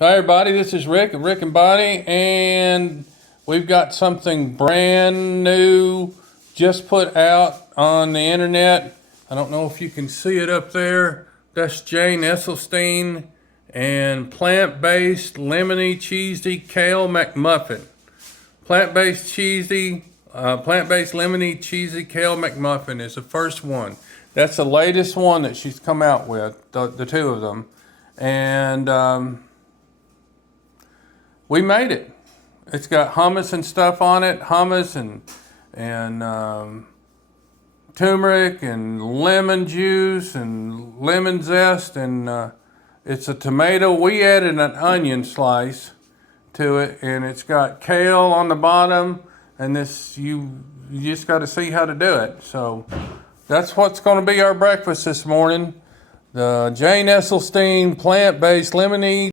Hi everybody, this is Rick of Rick and Bonnie, and we've got something brand new just put out on the internet. I don't know if you can see it up there. That's Jane Esselstyn and plant-based lemony cheesy kale McMuffin. Plant-based lemony cheesy kale McMuffin is the first one. That's the latest one that she's come out with, the two of them. And we made it. It's got hummus and stuff on it, hummus and turmeric and lemon juice and lemon zest, and it's a tomato. We added an onion slice to it, and it's got kale on the bottom, and this you just got to see how to do it. So that's what's going to be our breakfast this morning. The Jane Esselstyn plant-based lemony